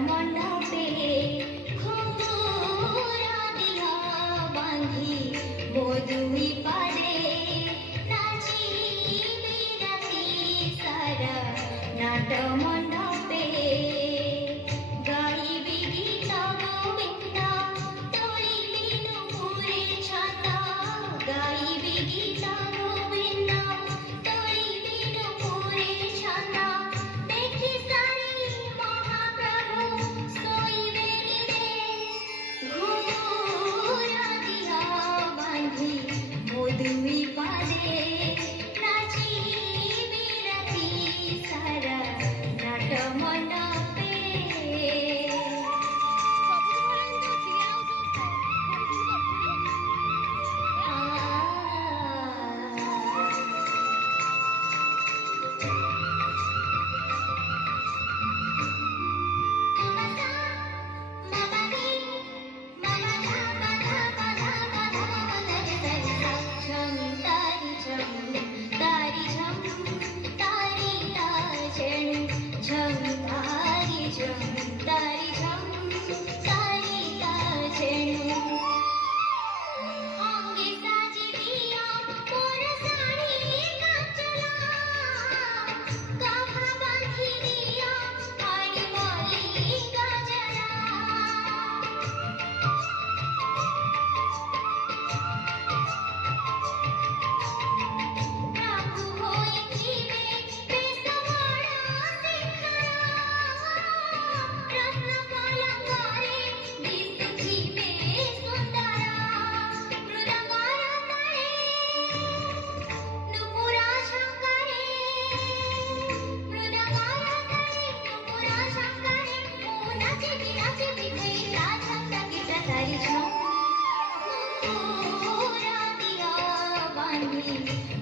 মণ্ডপে ঘুঙুরা দিয়া বাঁধি বধুই পারে নাচিবি রাতি সারা নাট মণ্ডপে গাইবি গীত গোবিন্দ তোলিবি নুপুরের ছাতা গাইবি গীত গোবিন্দ তোলিবি নুপুরের ছাতা দেখি সারি মহাপ্রভু শোইবে রে ঘুঙুরা দিয়া বাঁধি বধুই পারে নাচিবি রাতি সারা নাট মণ্ডপে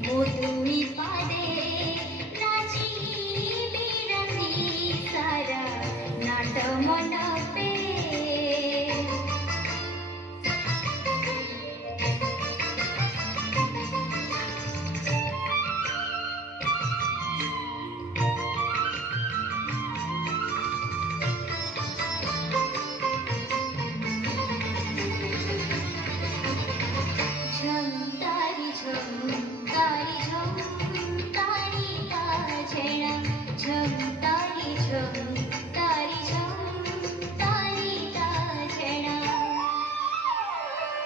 বধুই পারে নাচিবি রাতি সারা নাট মণ্ডপে ঝমতারি ঝমতারি ঝমতারি তাজেনা ঝমতারি ঝমতারি ঝমতারি তাজেনা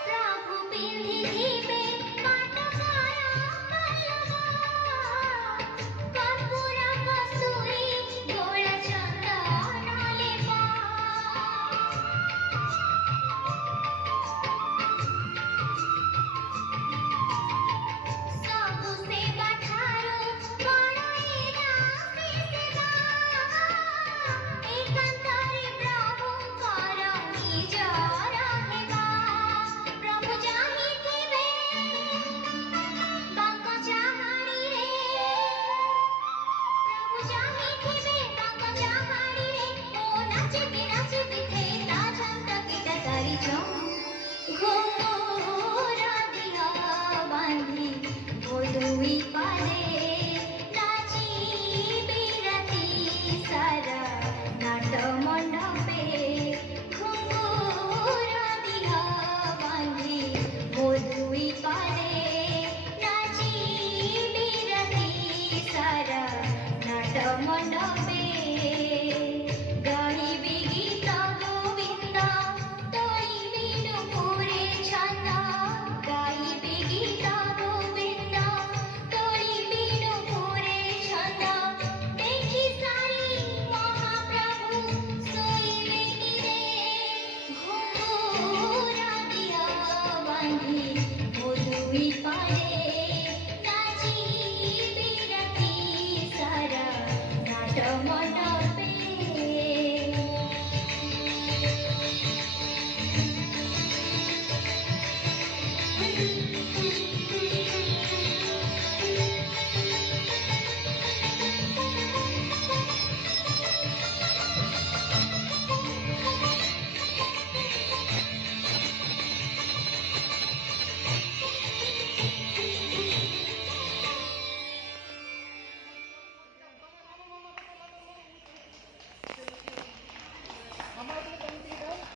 প্রভু পিন্ধিবে পাটকারা পল্লবা কর্পূর কস্তুরী গোল চন্দন লেপা Jump.